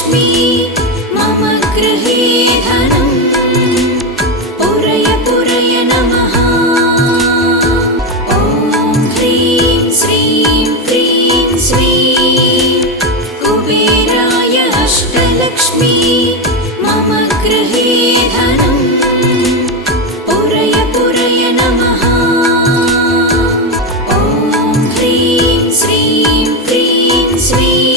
अष्टलक्ष्मी मम गृहे धनम् पूरय पूरय नमः। ॐ ह्रीं श्रीं क्रीं स्वीं कुबेराय अष्टलक्ष्मी मम गृहे धनम् पूरय पूरय नमः। ॐ ह्रीं श्रीं क्रीं स्वीं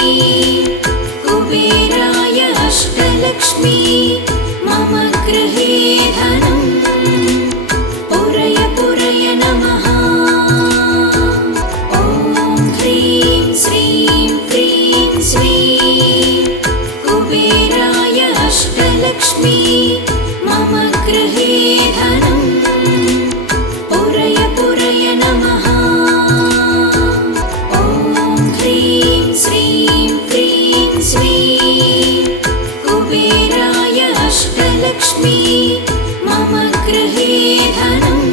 कुबेराय अष्टलक्ष्मी मम गृहे धनम् पूरय पूरय नमः। ॐ ह्रीं श्रीं क्रीं स्वीं कुबेराय अष्टलक्ष्मी मम गृहे धनम् पूरय पूरय नमः। ॐ ह्रीं श्रीं क्रीं स्वीं कुबेराय अष्टलक्ष्मी मम गृहे धनम्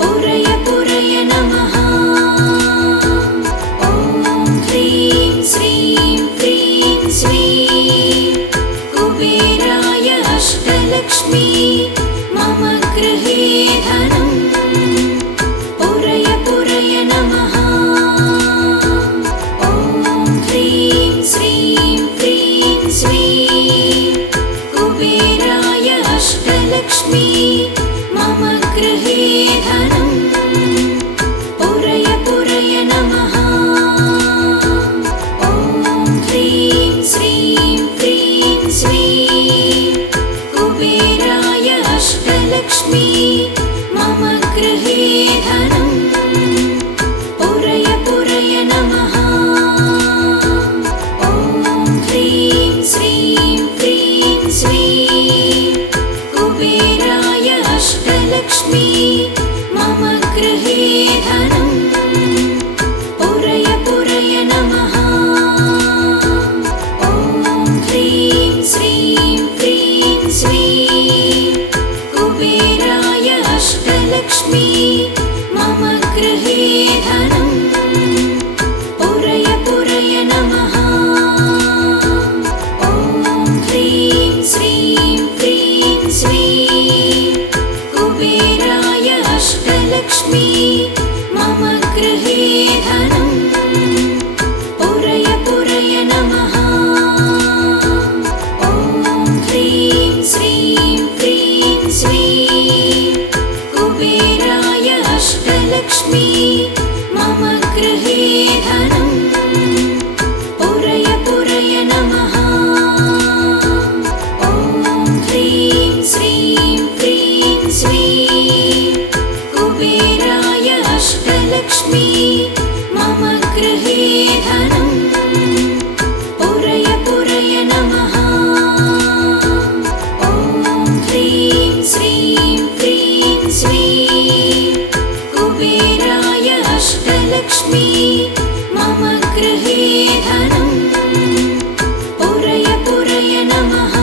पूरय पूरय नमः। ॐ ह्रीं श्रीं क्रीं स्वीं कुबेराय अष्टलक्ष्मी मम गृहे धनम् पूरय पूरय नमः। ॐ ह्रीं श्रीं क्रीं स्वीं कुबेराय अष्टलक्ष्मी मम गृहे धनम् पूरय पूरय नमः। ॐ ह्रीं श्रीं क्रीं स्वीं कुबेराय अष्टलक्ष्मी मम गृहे धनम् पूरय पूरय नमः। ॐ ह्रीं श्रीं क्रीं स्वीं कुबेराय अष्टलक्ष्मी मम गृहे धनम् पूरय पूरय नमः। ॐ ह्रीं श्रीं क्रीं स्वीं कुबेराय अष्टलक्ष्मी मम गृहे धनम् पूरय पूरय नमः। ॐ ह्रीं श्रीं क्रीं स्वीं कुबेराय अष्टलक्ष्मी मम गृहे धनम् पूरय पूरय नमः। ॐ ह्रीं श्रीं क्रीं स्वीं कुबेराय अष्टलक्ष्मी मम गृहे धनम् पूरय पूरय नमः। ॐ ह्रीं श्रीं क्रीं स्वीं कुबेराय अष्टलक्ष्मी मम गृहे धनम् पूरय पूरय नमः। ॐ ह्रीं श्रीं क्रीं स्वीं कुबेराय अष्टलक्ष्मी मम गृहे धनम् पूरय पूरय नमः।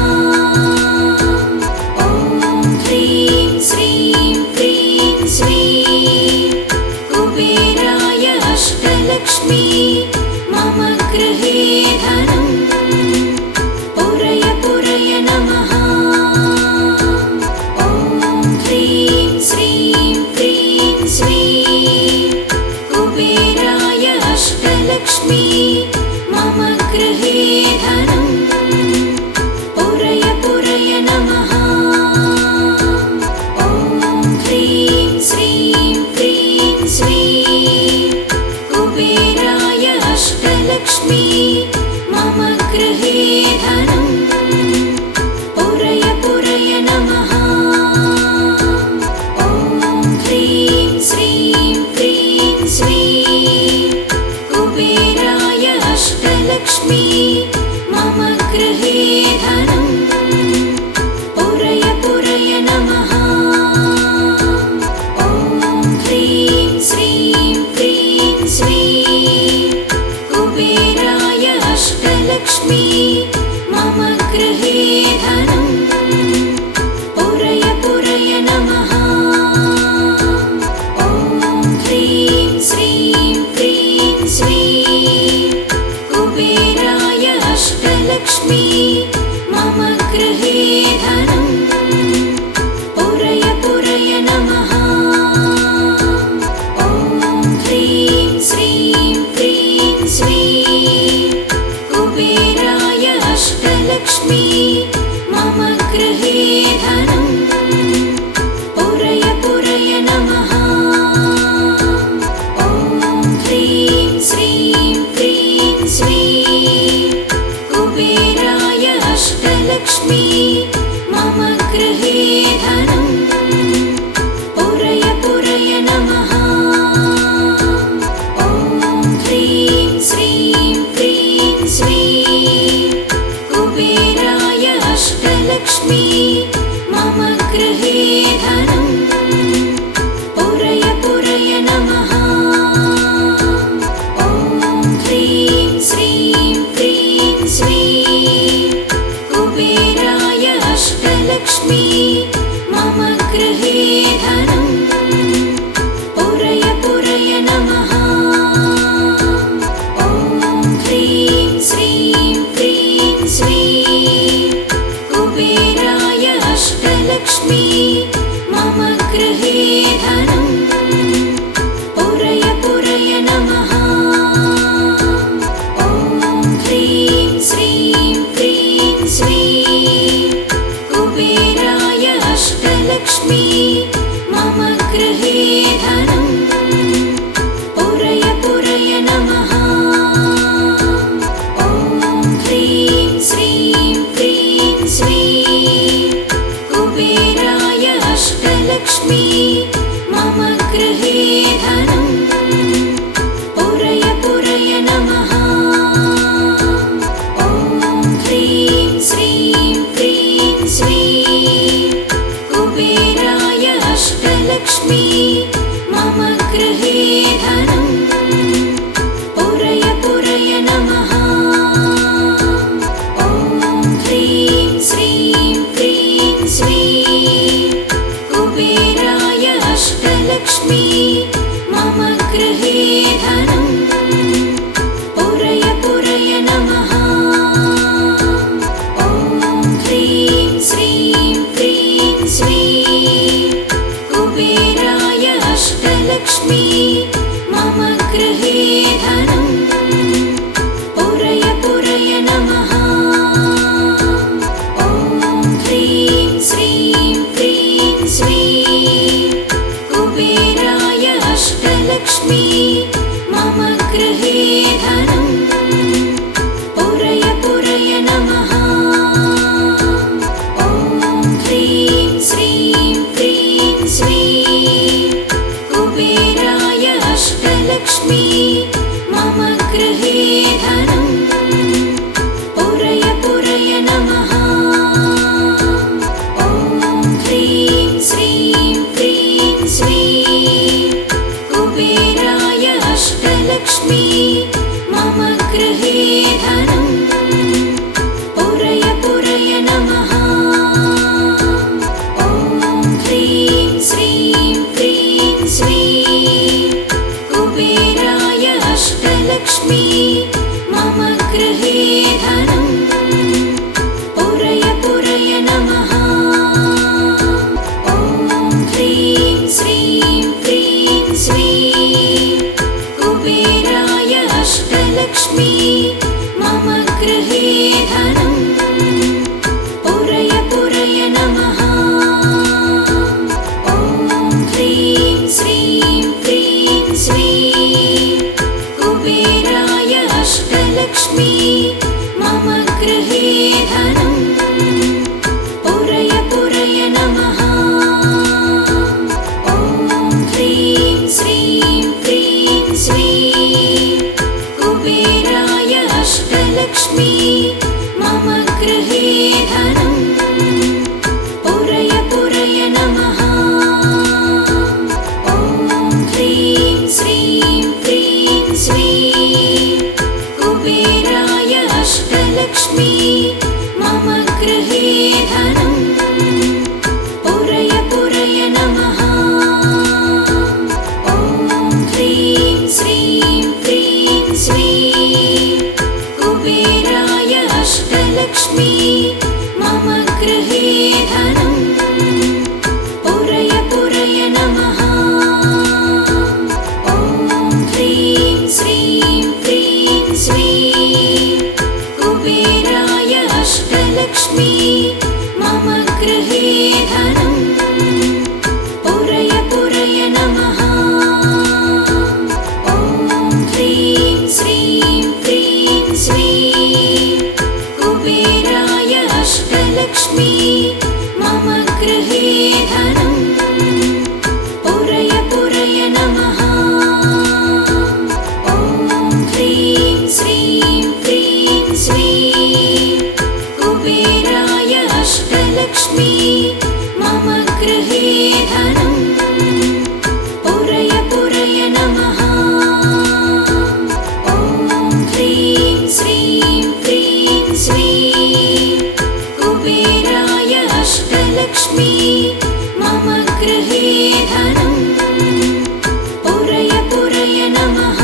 ॐ ह्रीं श्रीं क्रीं स्वीं कुबेराय अष्टलक्ष्मी मम गृहे धनम् पूरय पूरय नमः। ॐ ह्रीं श्रीं क्रीं स्वीं कुबेराय अष्टलक्ष्मी मम गृहे धनम् पूरय पूरय नमः। ॐ ह्रीं श्रीं क्रीं स्वीं कुबेराय अष्टलक्ष्मी मम गृहे धनम् पूरय पूरय नमः। ॐ ह्रीं श्रीं क्रीं स्वीं कुबेराय अष्टलक्ष्मी मम गृहे धनम् पूरय पूरय नमः। ॐ ह्रीं श्रीं क्रीं स्वीं कुबेराय अष्टलक्ष्मी मम गृहे धनम् पूरय पूरय नमः। ॐ ह्रीं श्रीं क्रीं स्वीं कुबेराय अष्टलक्ष्मी मम गृहे धनम् पुरय पुरय नमः। ॐ ह्रीं श्रीं क्रीं श्रीं कुबेराय अष्टलक्ष्मी मम गृहे धनम् पुरय पुरय नमः। ॐ ह्रीं श्रीं क्रीं श्रीं कुबेराय अष्टलक्ष्मी मम गृहे धनम् पुरय पुरय नमः। ॐ ह्रीं श्रीं क्रीं श्रीं कुबेराय अष्टलक्ष्मी मम गृहे धनम् पुरय पुरय नमः। ॐ ह्रीं श्रीं क्रीं श्रीं कुबेराय अष्टलक्ष्मी मम गृहे धनम् पुरय पुरय नमः। ॐ ह्रीं श्रीं क्रीं श्रीं कुबेराय अष्टलक्ष्मी मम गृहे धनम् पुरय पुरय नमः। ॐ ह्रीं श्रीं क्रीं श्रीं कुबेराय अष्टलक्ष्मी मम गृहे धनम् पुरय पुरय नमः। ॐ ह्रीं श्रीं क्रीं श्रीं कुबेराय अष्टलक्ष्मी मम गृहे धनम् पुरय पुरय नमः। ॐ ह्रीं श्रीं क्रीं श्रीं कुबेराय अष्टलक्ष्मी मम गृहे धनम् पुरय पुरय नमः। ॐ ह्रीं श्रीं क्रीं श्रीं कुबेराय अष्टलक्ष्मी मम गृहे धनम् पुरय पुरय नमः। ॐ ह्रीं श्रीं क्रीं श्रीं कुबेराय अष्टलक्ष्मी मम गृहे धनम् पुरय पुरय नमः। ॐ ह्रीं श्रीं क्रीं श्रीं कुबेराय अष्टलक्ष्मी मम गृहे धनम् पुरय पुरय नमः। ॐ ह्रीं श्रीं क्रीं श्रीं कुबेराय अष्टलक्ष्मी मम गृहे धनम् पुरय पुरय नमः। ॐ ह्रीं श्रीं क्रीं श्रीं कुबेराय अष्टलक्ष्मी मम गृहे धनम् पुरय पुरय नमः। ॐ ह्रीं श्रीं क्रीं श्रीं कुबेराय अष्टलक्ष्मी मम गृहे धनम् पुरय पुरय नमः। ॐ ह्रीं श्रीं क्रीं श्रीं कुबेराय अष्टलक्ष्मी मम गृहे धनम् पुरय पुरय नमः।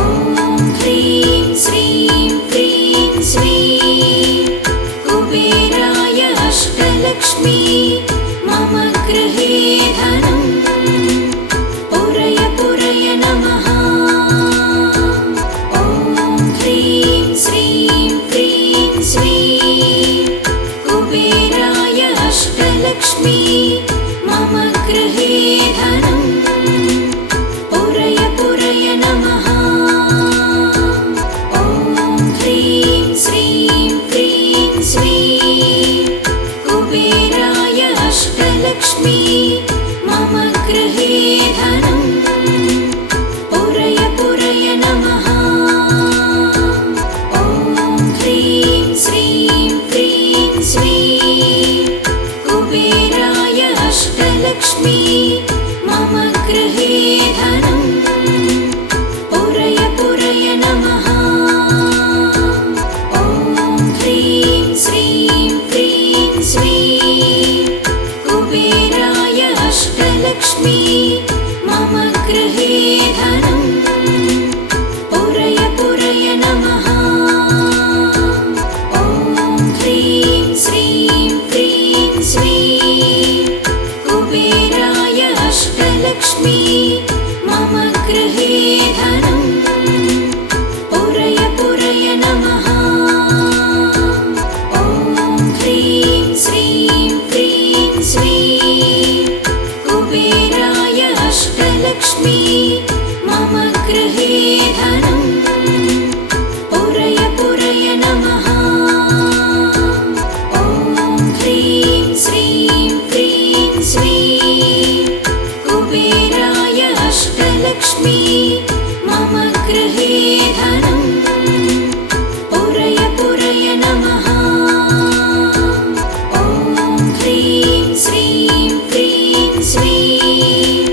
ॐ ह्रीं श्रीं क्रीं श्रीं कुबेराय अष्टलक्ष्मी मम गृहे धनम् पुरय पुरय नमः। ॐ ह्रीं श्रीं क्रीं श्रीं कुबेराय अष्टलक्ष्मी मम गृहे धनम् पुरय पुरय नमः। ॐ ह्रीं श्रीं क्रीं श्रीं कुबेराय अष्टलक्ष्मी मम अष्टलक्ष्मी मम गृहे धनं पुरय पुरय नमः। ॐ ह्रीं श्रीं क्रीं श्रीं कुबेराय अष्टलक्ष्मी मम गृहे धनं पुरय पुरय नमः। ॐ ह्रीं श्रीं क्रीं श्रीं कुबेराय अष्टलक्ष्मी मम गृहे धनं पुरय पुरय नमः। ॐ ह्रीं श्रीं क्रीं श्रीं कुबेराय अष्टलक्ष्मी मम गृहे धनं पुरय पुरय नमः। ॐ ह्रीं श्रीं क्रीं श्रीं कुबेराय अष्टलक्ष्मी मम गृहे धनं पुरय पुरय नमः। ॐ ह्रीं श्रीं क्रीं श्रीं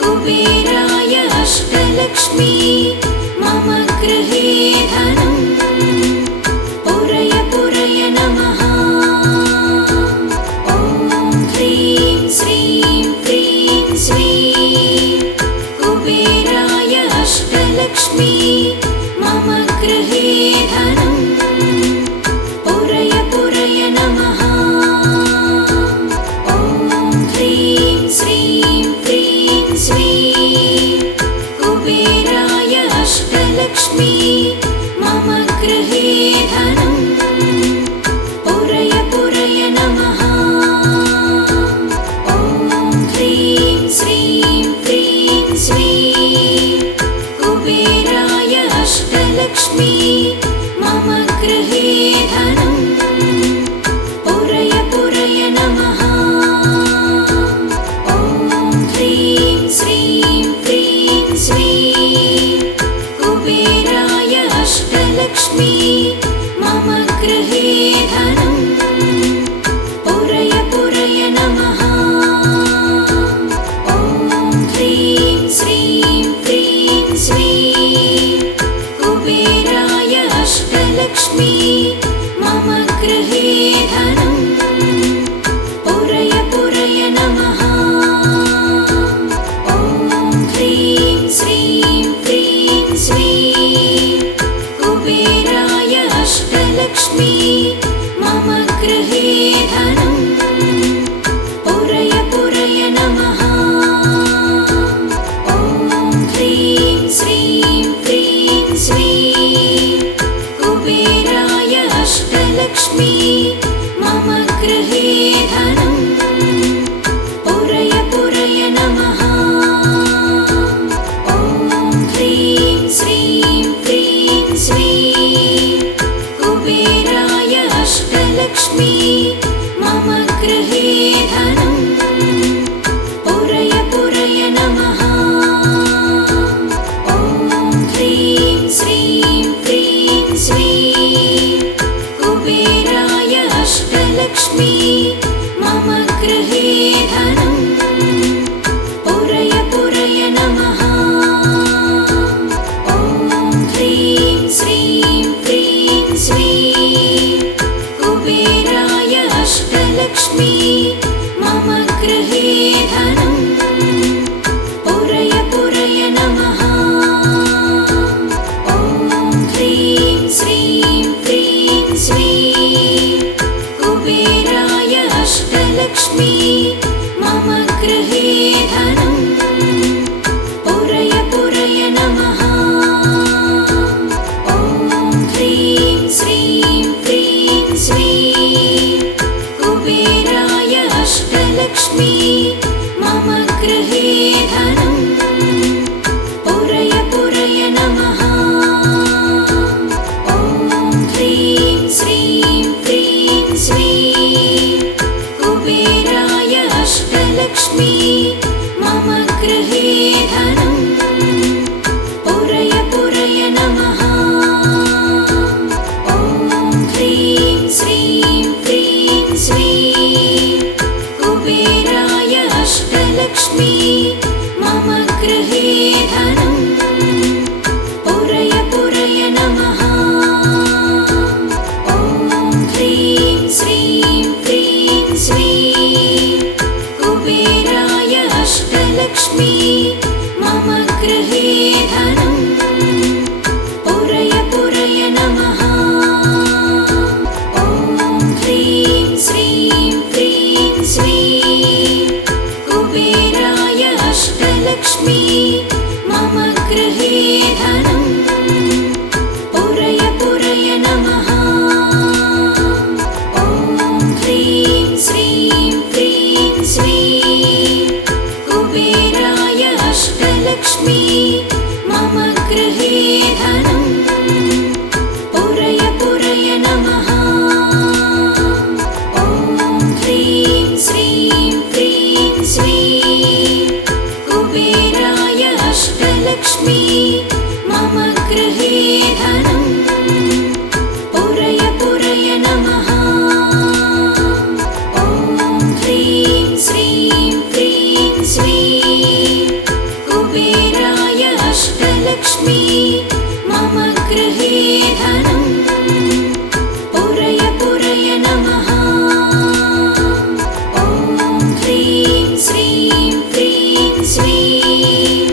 कुबेराय अष्टलक्ष्मी मम गृहे धनं पुरय पुरय नमः। ॐ ह्रीं श्रीं क्रीं श्रीं कुबेराय अष्टलक्ष्मी मम गृहे धनं पुरय पुरय नमः। ॐ ह्रीं श्रीं क्रीं श्रीं कुबेराय अष्टलक्ष्मी मम गृहे धनं पुरय पुरय नमः। ॐ ह्रीं श्रीं क्रीं श्रीं कुबेराय अष्टलक्ष्मी मम गृहे धनं पुरय पुरय नमः। ॐ ह्रीं श्रीं क्रीं श्रीं कुबेराय अष्टलक्ष्मी मम गृहे धनं पुरय पुरय नमः। ॐ ह्रीं श्रीं क्रीं श्रीं कुबेराय अष्टलक्ष्मी मम गृहे धनं पुरय पुरय नमः। ॐ ह्रीं श्रीं क्रीं श्रीं कुबेराय अष्टलक्ष्मी मम गृहे धनं पुरय पुरय नमः। ॐ ह्रीं श्रीं क्रीं श्रीं कुबेराय अष्टलक्ष्मी मम गृहे धनं पुरय पुरय नमः। ॐ ह्रीं श्रीं क्रीं श्रीं कुबेराय अष्टलक्ष्मी मम गृहे धनं पुरय पुरय नमः। ॐ ह्रीं श्रीं क्रीं श्रीं कुबेराय अष्टलक्ष्मी मम गृहे धनं पुरय पुरय नमः। ॐ ह्रीं श्रीं क्रीं श्रीं कुबेराय अष्टलक्ष्मी मम गृहे धनं पुरय पुरय नमः। ॐ ह्रीं श्रीं क्रीं श्रीं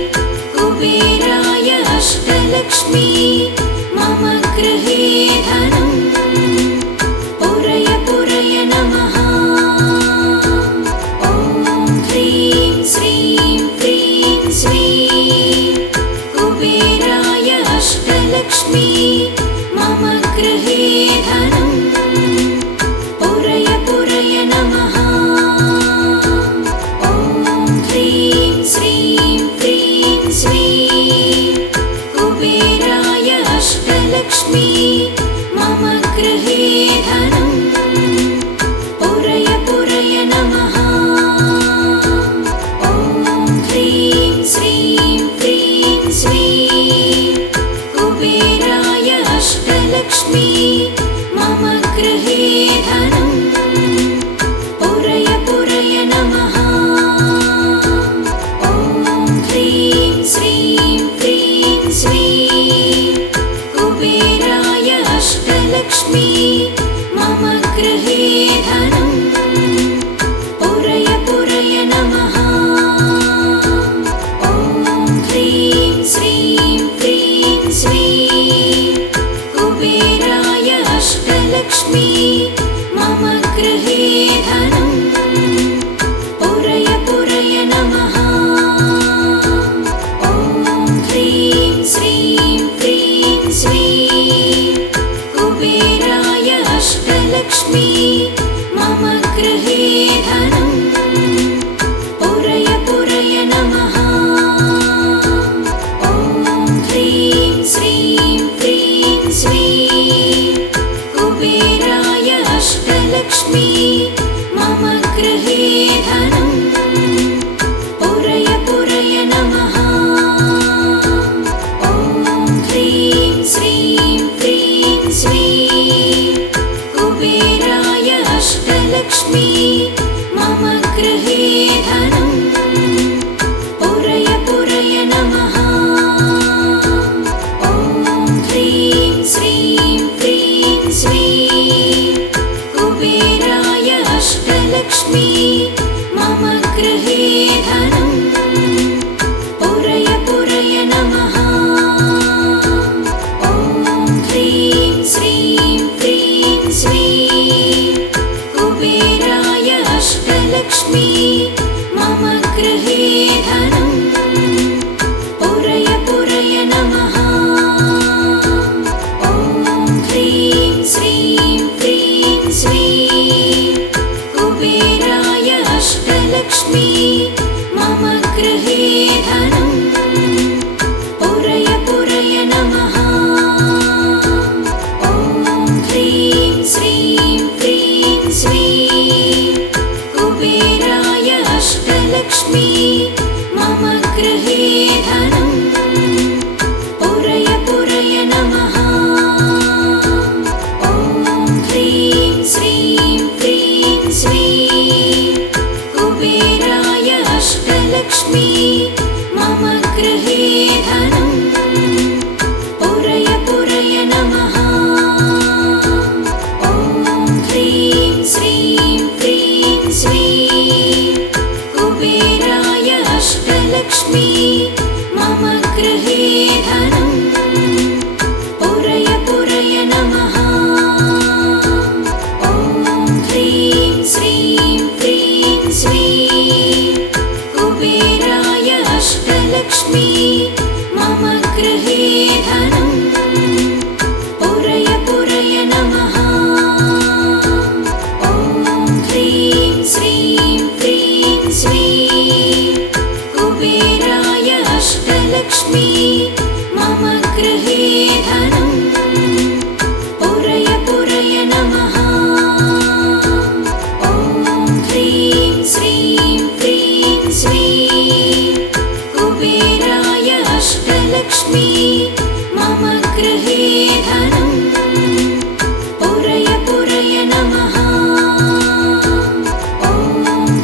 कुबेराय अष्टलक्ष्मी मम गृहे धनं पुरय पुरय नमः। ॐ ह्रीं श्रीं क्रीं श्रीं कुबेराय अष्टलक्ष्मी मम गृहे धनं पुरय पुरय नमः। ॐ ह्रीं श्रीं क्रीं श्रीं कुबेराय अष्टलक्ष्मी मम गृहे धनं पुरय पुरय नमः। ॐ ह्रीं श्रीं क्रीं श्रीं कुबेराय अष्टलक्ष्मी मम गृहे धनं पुरय पुरय नमः। ॐ ह्रीं श्रीं क्रीं श्रीं कुबेराय अष्टलक्ष्मी मम गृहे धनं पुरय पुरय नमः। ॐ ह्रीं श्रीं क्रीं श्रीं कुबेराय अष्टलक्ष्मी मम गृहे धनं पुरय पुरय नमः। ॐ ह्रीं श्रीं क्रीं श्रीं कुबेराय अष्टलक्ष्मी मम गृहे धनं पुरय पुरय नमः। ॐ ह्रीं श्रीं क्रीं श्रीं कुबेराय अष्टलक्ष्मी मम गृहे धनं पुरय पुरय नमः। ॐ ह्रीं श्रीं क्रीं श्रीं कुबेराय अष्टलक्ष्मी मम गृहे धनं पुरय पुरय नमः। ॐ ह्रीं श्रीं क्रीं श्रीं कुबेराय अष्टलक्ष्मी मम गृहे धनं पुरय पुरय नमः। ॐ ह्रीं श्रीं क्रीं श्रीं कुबेराय अष्टलक्ष्मी मम गृहे धनं पुरय पुरय नमः। ॐ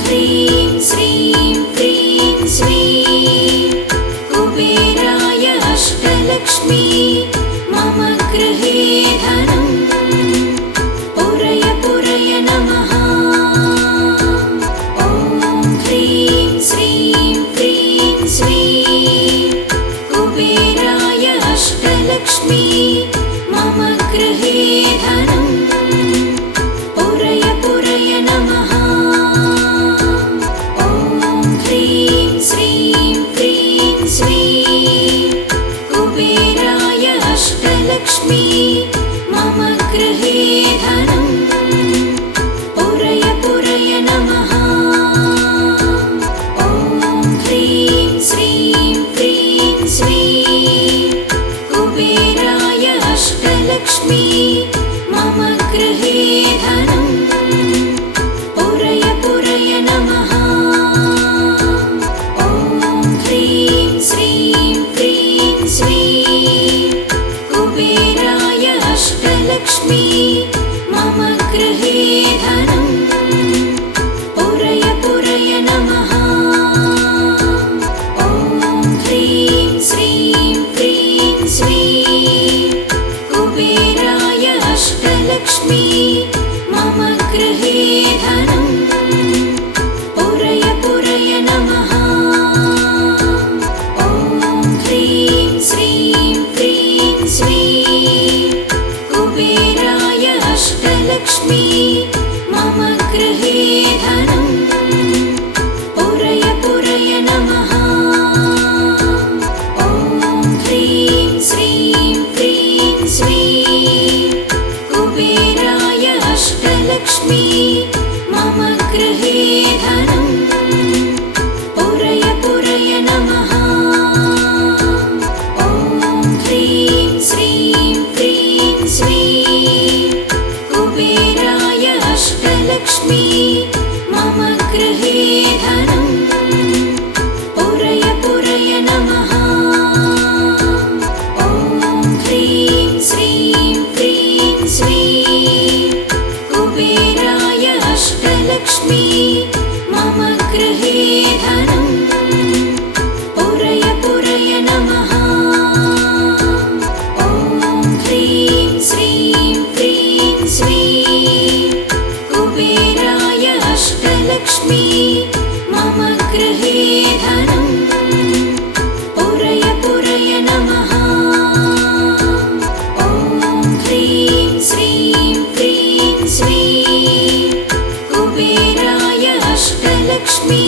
ह्रीं श्रीं क्रीं श्रीं कुबेराय अष्टलक्ष्मी मम गृहे धनं पुरय पुरय नमः। ॐ ह्रीं श्रीं क्रीं श्रीं कुबेराय अष्टलक्ष्मी मम गृहे धनं पुरय पुरय नमः। ॐ ह्रीं श्रीं क्रीं श्रीं कुबेराय अष्टलक्ष्मी मम गृहे धनं पुरय पुरय नमः। ॐ ह्रीं श्रीं क्रीं श्रीं कुबेराय अष्टलक्ष्मी मम गृहे धनं पुरय पुरय नमः। ॐ ह्रीं श्रीं क्रीं श्रीं कुबेराय अष्टलक्ष्मी मम गृहे धनं पुरय पुरय नमः। ॐ ह्रीं श्रीं क्रीं श्रीं कुबेराय अष्टलक्ष्मी मम गृहे धनं पुरय पुरय नमः। ॐ ह्रीं श्रीं क्रीं श्रीं कुबेराय अष्टलक्ष्मी मम गृहे धनं पुरय पुरय नमः। ॐ ह्रीं श्रीं क्रीं श्रीं कुबेराय अष्टलक्ष्मी मम गृहे धनं पुरय पुरय नमः। ॐ ह्रीं श्रीं क्रीं श्रीं कुबेराय अष्टलक्ष्मी मम गृहे धनं पुरय पुरय नमः। ॐ ह्रीं श्रीं क्रीं श्रीं कुबेराय अष्टलक्ष्मी मम गृहे धनं पुरय पुरय नमः। ॐ ह्रीं श्रीं क्रीं श्रीं कुबेराय अष्टलक्ष्मी मम गृहे धनं पुरय पुरय नमः। ॐ ह्रीं श्रीं क्रीं श्रीं कुबेराय अष्टलक्ष्मी